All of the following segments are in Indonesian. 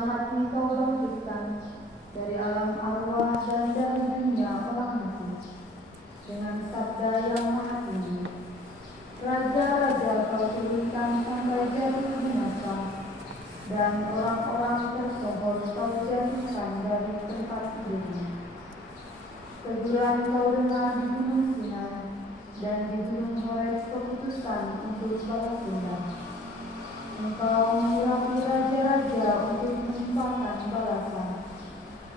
dalam hati kau bangkitkan dari alam arwah dan dari dunia orang mati dengan sabda yang maha tinggi. Raja-raja kau turunkan sampai jatuh binasa, dan orang-orang tersohor kau jatuhkan dari tempat tidurnya. Teguran kau dengar di gunung Sinai, dan di gunung Horeb keputusan untuk balas dendam. Engkau mengurapi raja-raja untuk menyumpahkan balasan,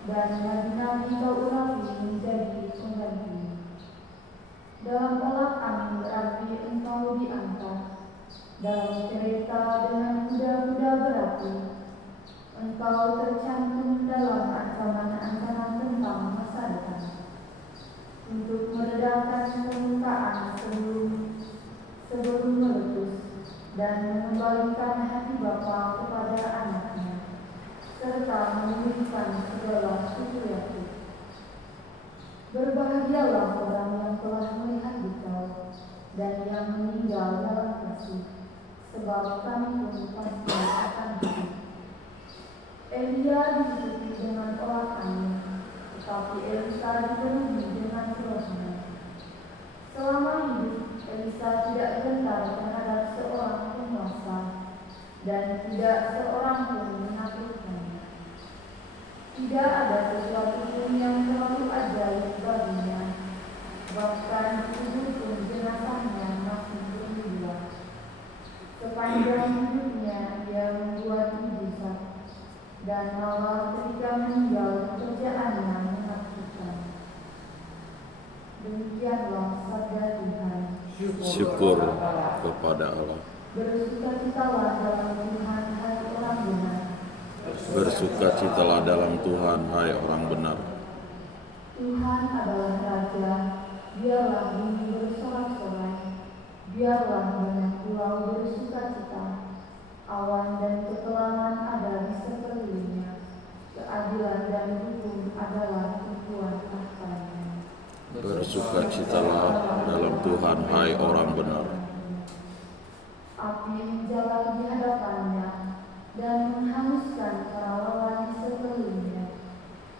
dan nabi-nabi kau urapi menjadi pengganti. Dalam balak angin berapi engkau diangkat, dalam kereta dengan kuda-kuda berapi. Engkau tercantum dalam ancaman-ancaman tentang masa depan, untuk meredakan kemurkaan sebelum meletus, dan mengembalikan hati bapa kepada anaknya, serta memulihkan segala suku Yakub. Berbahagialah orang yang telah melihat dikau dan yang meninggal dalam kasih, sebab kami pun pasti akan hidup. Elia dihidupi dengan olah angin, tetapi Elisa dipenuhi dengan rohnya. Selama hidup, Elisa tidak gentar terhadap seorang penguasa, dan tidak seorang pun menaklukkannya. Tidak ada sesuatu pun yang terlalu ajaib baginya, bahkan kubur pun jenazahnya masih berdua. Sepanjang hidupnya dia membuat mujizat, dan malah ketika meninggal pekerjaannya menakjubkan. Demikianlah sabda Tuhan. Syukur kepada Allah. Bersukacitalah dalam Tuhan, hai orang benar. Bersukacitalah dalam Tuhan, hai orang benar. Tuhan adalah Raja, biarlah bumi bersorak-sorai, biarlah banyak pulau bersukacita, awan dan ketelangan ada di sekelilingnya, keadilan dan hukum adalah tumpuan tahtanya. Bersukacitalah dalam Tuhan, hai orang benar. Api menjalar di hadapannya dan menghanguskan para lawan di sekelilingnya.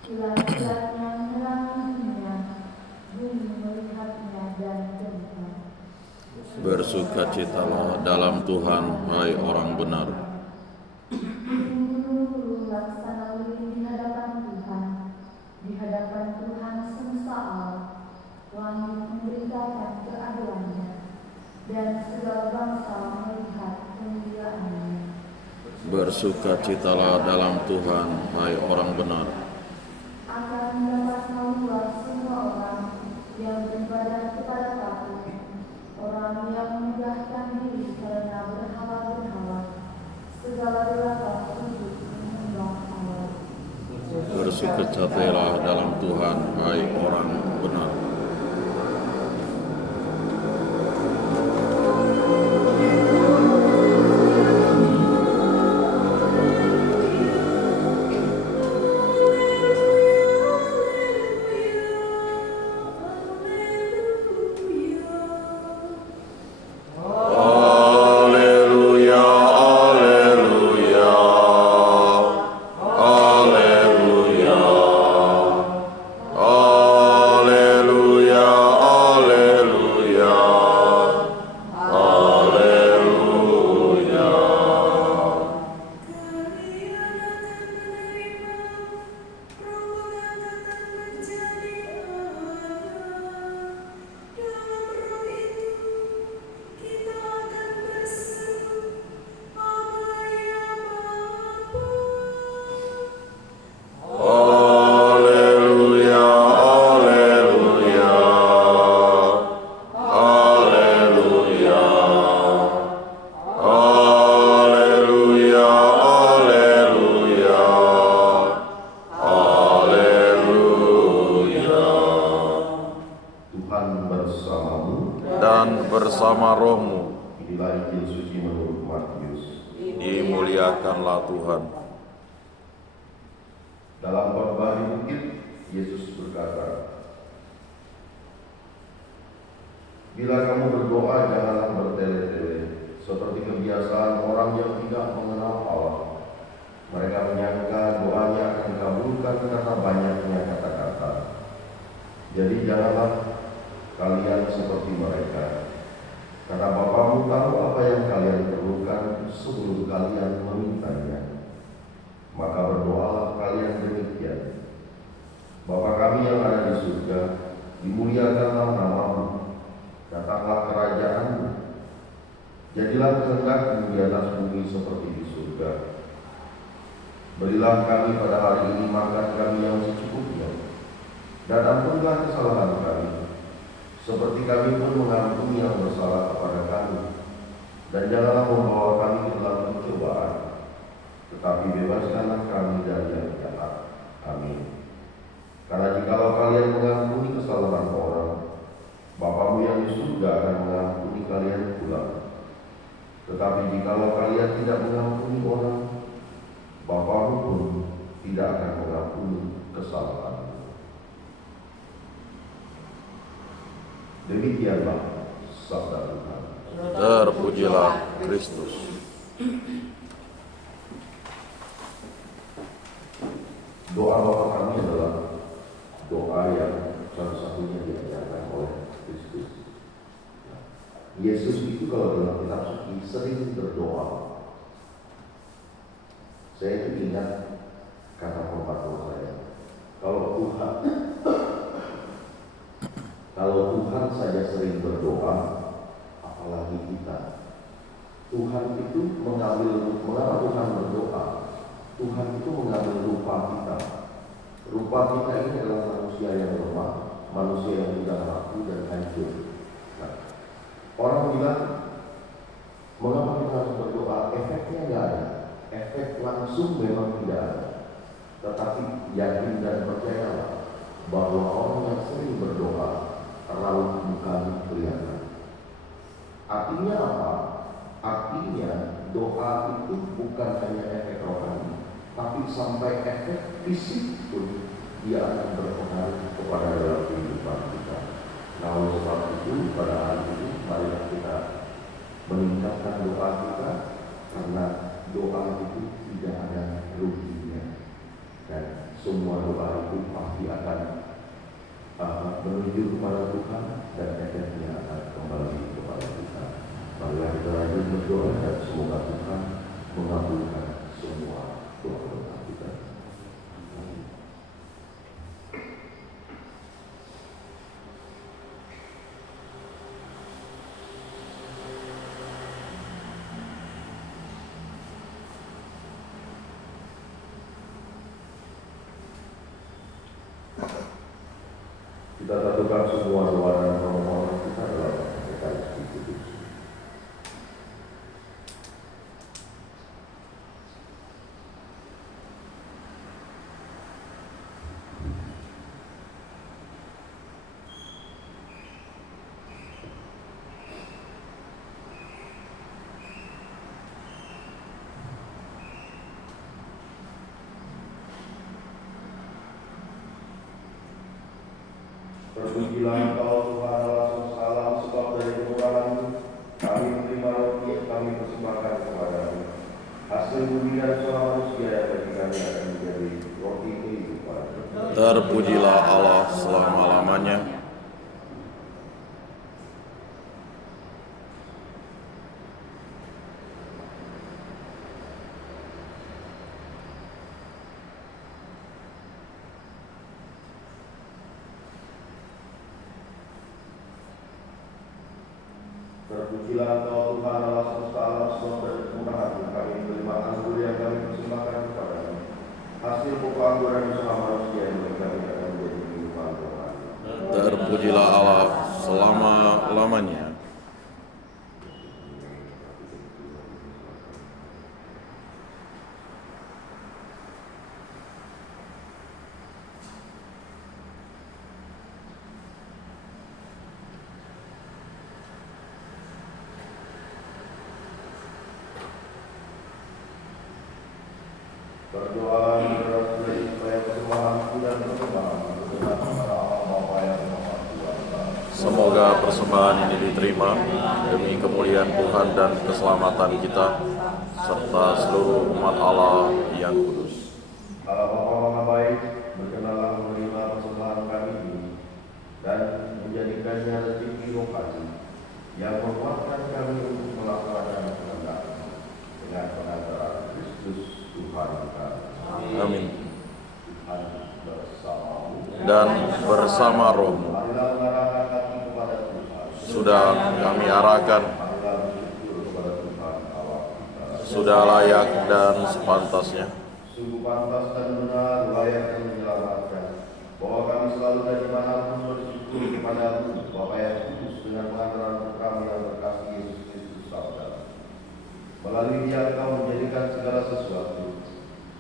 Kilat-kilatnya menerangi dunia, bumi melihatnya dan gemetar. Bersukacitalah dalam Tuhan, hai orang benar. Gunung-gunung laksana lilin di hadapan Tuhan semesta alam. Langit memberitakan keadilannya, dan segala bangsa melihat kemuliaannya. Bersukacitalah dalam Tuhan, hai orang benar. Akan mendapat luas semua orang yang beribadah kepada patung, orang yang menegahkan diri karena berhala-berhala, segala belakang sujud menyembah Allah. Bersukacitalah dalam Tuhan, hai orang benar. Bersama rohmu. Inilah Injil suci menurut Matius. Dimuliakanlah Tuhan. Dalam khotbah di bukit, Yesus berkata, "Bila kamu berdoa, janganlah bertele-tele, seperti kebiasaan orang yang tidak mengenal Allah. Mereka menyangka janganlah kalian seperti mereka. Karena Bapamu tahu apa yang kalian perlukan sebelum kalian memintanya. Maka berdoalah kalian demikian: Bapa kami yang ada di surga, dimuliakanlah namamu, datanglah kerajaan-Mu, jadilah kehendak-Mu di atas bumi seperti di surga. Berilah kami pada hari ini makan kami yang secukupnya, dan ampunilah kesalahan kami, seperti kami pun mengampuni yang bersalah kepada kami. Dan janganlah membawa kami ke dalam pencobaan, tetapi bebaskanlah kami dari yang jahat. Amin. Karena jikalau kalian mengampuni kesalahan orang, Bapamu yang di surga akan mengampuni kalian pula. Tetapi jikalau kalian tidak mengampuni orang, Bapamu pun tidak akan mengampuni kesalahan. Demikianlah sabda Tuhan. Terpujilah Kristus. Doa Bapa kami adalah doa yang satu-satunya diajarkan oleh Kristus. Yesus itu kalau dalam kitab suci sering berdoa. Saya itu ingat kata pembantu saya, kalau Tuhan saja sering berdoa, apalagi kita. Tuhan itu mengapa Tuhan berdoa? Tuhan itu mengambil rupa kita. Rupa kita ini adalah manusia yang lemah, manusia yang tidak rapuh dan hancur. Nah, orang bilang, mengapa kita harus berdoa? Efeknya tidak ada. Efek langsung memang tidak ada. Tetapi yakin dan percayalah bahwa orang yang sering berdoa, raut mukanya kelihatan. Artinya apa? Artinya doa itu bukan hanya efek rohani, tapi sampai efek fisik pun dia akan berpengaruh kepada dalam kehidupan kita. Nah, oleh sebab itu pada hari ini marilah kita meningkatkan doa kita, karena doa itu tidak ada ruginya, dan semua doa itu pasti akan menuju kepada Tuhan dan efeknya akan kembali kepada kita. Marilah kita rajin berdoa dan semoga Tuhan mengabulkan semua doa-doa kita. Kita satukan semua doa dan permohonan kita dalam Ekaristi Kudus. Terpujilah Engkau Tuhan Allah semesta alam, sebab dari kemurahan-Mu kami menerima roti yang kami persembahkan kepadamu. Hasil bumi dan suara manusia yang bagi kami akan menjadi roti kehidupan. Terpujilah Allah selama-lamanya. Terpujilah Engkau Tuhan Allah semesta alam, sebab dari kemurahan-Mu kami menerima anggur yang kami persembahkan kepadamu. Hasil pokok anggur dan usaha manusia yang bagi kami akan menjadi kehidupan rohani. Terpujilah Allah selama-lamanya. Berdoa supaya persembahan dan persembahan berkenan kepada Allah Bapa yang Maha Kuasa. Semoga persembahan ini diterima demi kemuliaan Tuhan dan keselamatan kita, serta seluruh umat Allah yang kudus. Allah Bapa Maha Baik, berkenanlah menerima persembahan kami ini, dan menjadikannya rezeki rohani yang menguatkan kami untuk melaksanakan kehendak-Mu dengan pengantaran Kristus Tuhan kami. Amin. Tuhan bersama-Mu Dan bersama rohmu marilah mengarahkan hati kepada Tuhan. sudah kami arahkan, Marilah bersyukur kepada Tuhan Allah kita. sudah layak dan sepantasnya. Sungguh pantas dan benar, layak dan menyelamatkan, bahwa kami selalu dan dimanapun bersyukur kepada-Mu, Bapa yang kudus, dengan pengantaran Putra-Mu yang terkasih Yesus Kristus Sabda. Melalui Dia Engkau menjadikan segala sesuatu.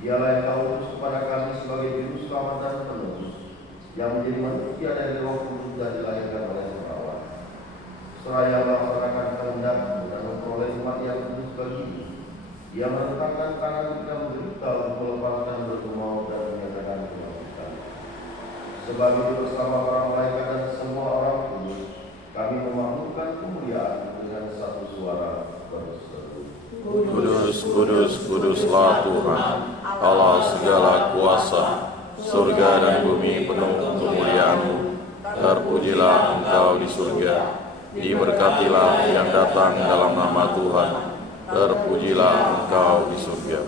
Dialah yang Kau utus kepada kami sebagai juru selamat dan penebus, yang menjadi manusia dari Roh Kudus dan dilahirkan oleh perawat. Seraya melaksanakan kehendak-Mu dan memperoleh umat yang kudus bagimu. Dia menentangkan kanan kita menderita untuk melepaskan bergumau dan menyatakan kebangkitan. Sebab itu bersama para malaikat dan semua orang kudus, kami memakmurkan kemuliaan dengan satu suara berseru. Kudus, kudus, kuduslah Tuhan, Allah segala kuasa. Surga dan bumi penuh kemuliaan-Mu. Terpujilah Engkau di surga. Diberkatilah yang datang dalam nama Tuhan. Terpujilah Engkau di surga.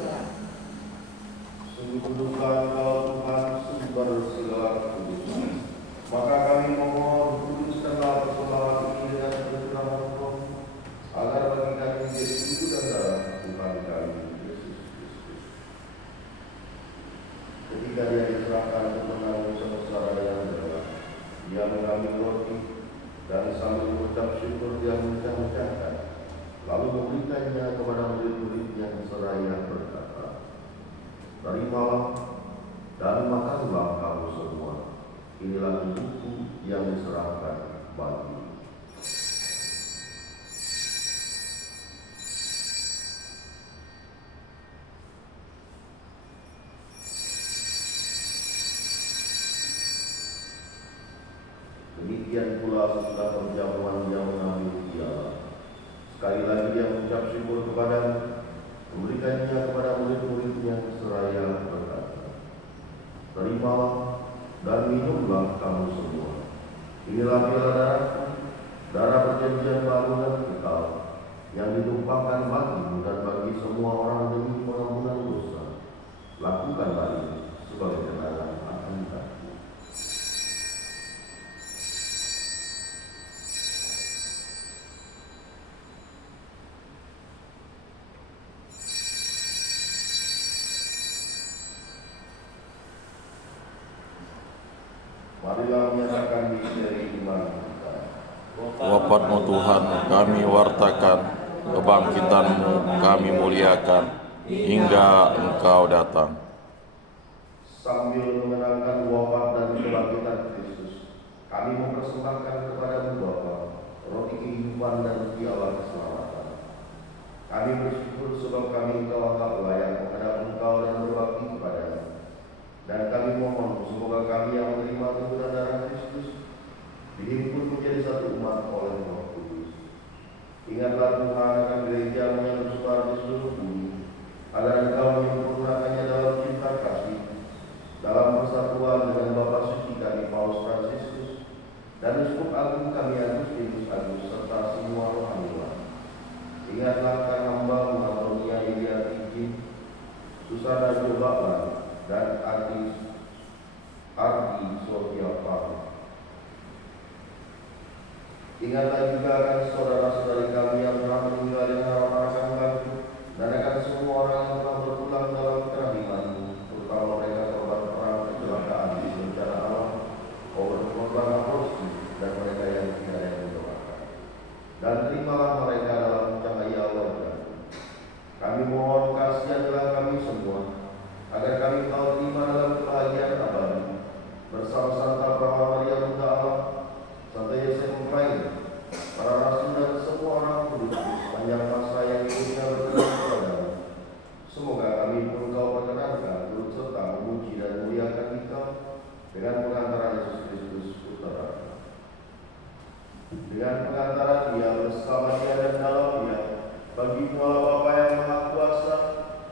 Sungguh kuduslah Engkau Tuhan, sumber segala kekudusan. Maka kami memohon, kuduskanlah persembahan ini dengan pencurahan Roh, agar bagi kami menjadi tubuh dan darah Tuhan kami Yesus Kristus. Ketika Dia diserahkan untuk menanggung sengsara yang berat, Dia mengambil roti dan sambil mengucap syukur Dia mencah-mecahkan, lalu memberikannya kepada murid-muridnya seraya berkata, "Terimalah dan makanlah kamu semua. Inilah tubuhku yang diserahkan bagimu." Demikian pula sesudah perjamuan Dia mengambil piala. Sekali lagi Dia mengucap syukur kepada-Mu, memberikannya kepada murid-muridnya seraya berkata, "Terimalah dan minumlah kamu semua. Inilah piala darahku, darah perjanjian baru dan kekal, yang ditumpahkan bagimu dan bagi semua orang demi pengampunan dosa. Lakukanlah ini sebagai kenangan akan aku." Marilah menyatakan misteri iman kita. Wafat-Mu Tuhan kami wartakan, kebangkitan-Mu kami muliakan, hingga Engkau datang. Sambil mengenangkan wafat dan kebangkitan Kristus, kami mempersembahkan kepada-Mu Bapa roti kehidupan dan piala keselamatan. Kami bersyukur sebab kami Engkau anggap layak menghadap Engkau dan berbakti kepada-Mu. Dan kami mohon semoga kami yang menerima tubuh dan darah Kristus dihimpun menjadi satu umat oleh Roh Kudus. Ingatlah Tuhan akan gereja-Mu yang tersebar di seluruh bumi, agar Engkau menyempurnakannya dalam cinta kasih, dalam persatuan dengan Bapa Suci kami Paus Fransiskus dan Uskup Agung kami Agustinus Agus serta semua rohaniwan. Ingatlah kan hamba-Mu Antonia Iliatiki, Susana Jobaklan, dan Ardi Sofia Pak. Ingatlah juga akan saudara-saudari kami yang telah meninggal yang harapan akan bangkit, dan akan semua orang yang telah berpulang dalam kerahiman-Mu, terutama mereka korban perang, kecelakaan, bencana alam, korban aborsi, dan mereka yang tidak ada yang mendoakan. Dan terimalah mereka dalam cahaya wajah-Mu. Kami mohon kasihanlah kami semua, agar kami Kau terima dalam kebahagiaan abadi bersama Santa Bapa Maria Bunda Allah, Santa Yosef Mempelai, para rasul dan semua orang kudus sepanjang masa yang hidupnya berkenan kepada-Mu. Semoga kami pun Kau perkenankan turut serta memuji dan muliakan Engkau dengan pengantaran Yesus Kristus Putra. Dengan pengantaran Dia, bersama Dia dan dalam Dia, bagi-Mu Allah Bapa yang Maha Kuasa,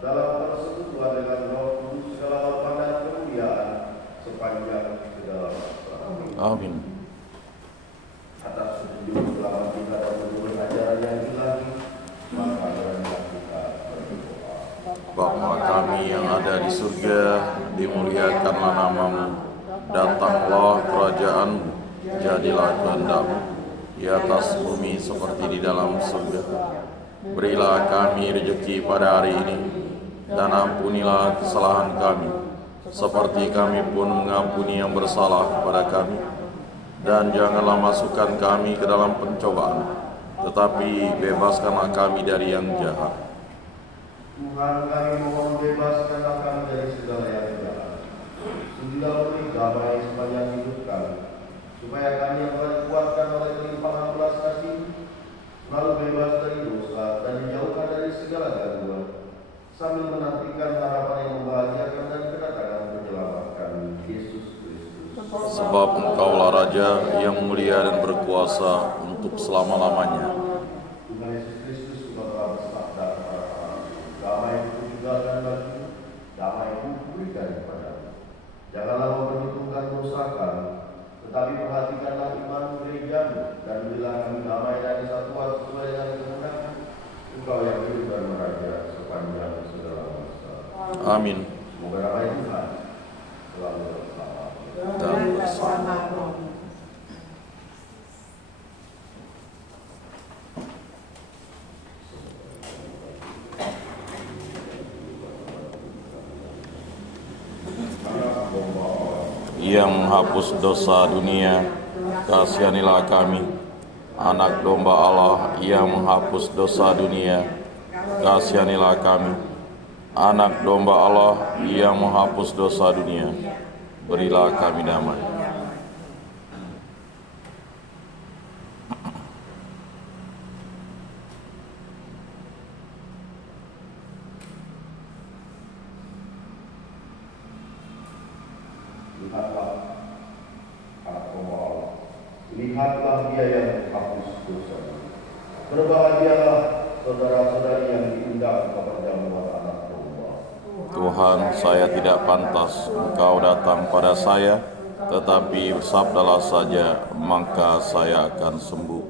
dalam persekutuan dengan Roh Kudus segala hormat dan kemuliaan sepanjang segala masa. Amin. di surga, dimuliakanlah namamu, datanglah kerajaanmu, jadilah kehendak-Mu di atas bumi seperti di dalam surga. Berilah kami rezeki pada hari ini, dan ampunilah kesalahan kami, seperti kami pun mengampuni yang bersalah kepada kami. Dan janganlah masukkan kami ke dalam pencobaan, tetapi bebaskanlah kami dari yang jahat. Tuhan, kami mohon bebaskanlah kami dari segala yang jahat. Sudilah beri damai sepanjang hidup kami, supaya kami yang telah dikuatkan oleh kelimpahan belas kasih, selalu bebas dari dosa dan dijauhkan dari segala gangguan, sambil menantikan harapan yang membahagiakan dan kedatangan penyelamat kami, Yesus Kristus. Sebab Engkaulah Raja yang mulia dan berkuasa untuk selama-lamanya. Tuhan Yesus Kristus juga telah bersabda kepada kami, damai itu tinggalkan bagimu, damai itu kuberikan kepadamu. Janganlah memperhitungkan dosa kami, tetapi perhatikanlah iman gerejamu, dan berilah kami damai dan kesatuan sesuai dengan kehendakmu, Engkau yang hidup dan meraja sepanjang segala masa. Amin. Semoga damai Tuhan selalu bersama Dan bersama. Yang menghapus dosa dunia, kasihanilah kami. Anak domba Allah yang menghapus dosa dunia, kasihanilah kami. Anak domba Allah yang menghapus dosa dunia, berilah kami damai. Lihatlah anak domba Allah. Lihatlah dia yang menghapus dosa. Berbahagialah saudara-saudari yang diundang ke perjamuan anak domba. Tuhan, saya tidak pantas Engkau datang pada saya, tetapi bersabdalah saja, maka saya akan sembuh.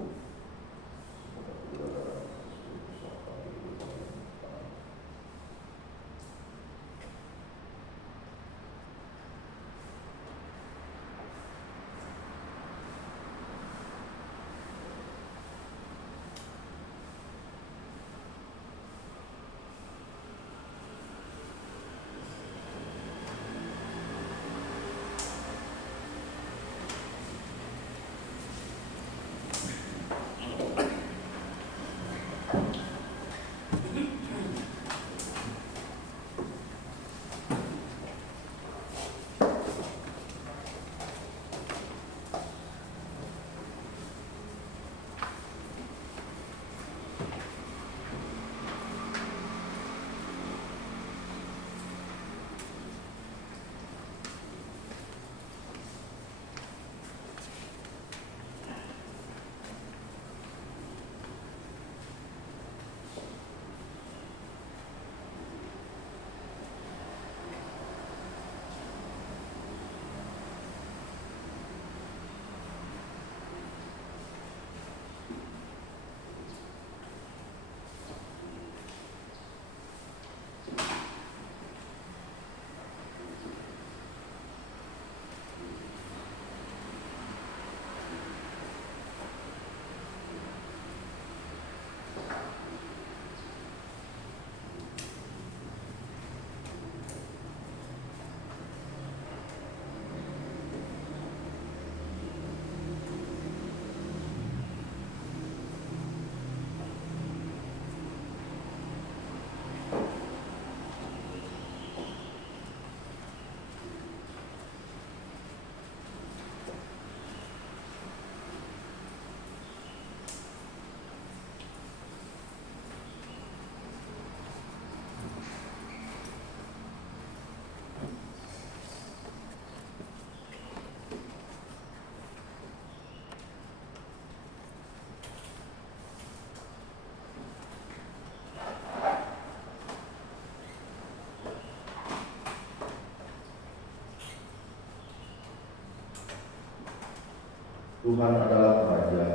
Tuhan adalah Raja,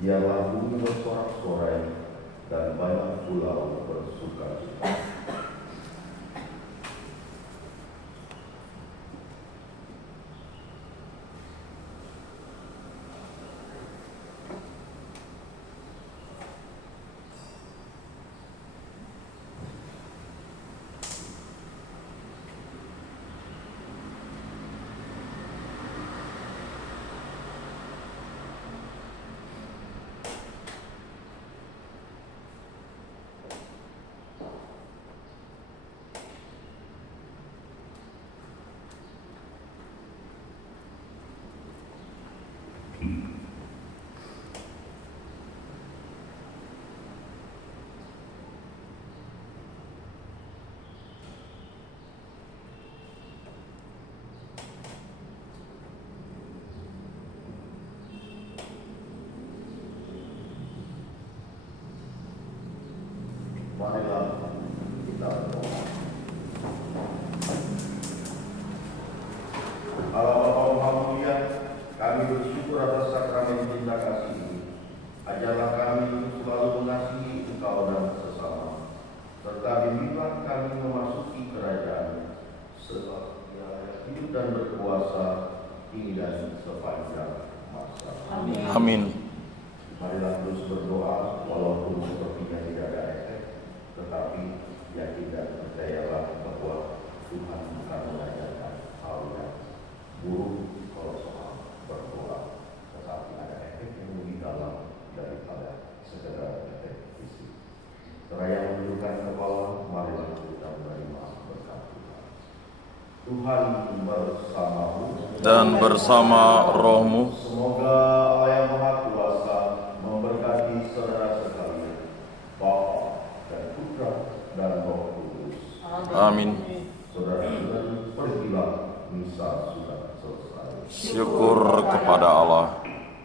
dialah bumi bersorak-sorai, dan banyak pulau bersuka-cita. Marilah kita berdoa. Allah Bapa Maha Mulia, kami bersyukur atas sakramen cinta kasih ini. Ajarlah kami untuk selalu mengasihi Engkau dan sesama, serta bimbinglah kami memasuki kerajaan sebab Dia hidup dan berkuasa kini dan sepanjang masa. Amin. Marilah terus berdoa walaupun sepertinya tidak ada efek, tetapi yakin dan percayalah bahwa Tuhan akan mengajarkan hal yang buruk kalau soal berdoa, tetapi ada efek yang lebih dalam daripada sekedar efek fisik. Seraya menundukkan kepala, marilah kita menerima berkat Tuhan. Tuhan bersamamu Dan bersama rohmu, semoga Allah yang Maha Kuasa memberkati saudara sekalian, Bapa dan Putra dan Roh Kudus. amin. Saudara-saudara, pergilah, misa sudah selesai. Syukur kepada Allah.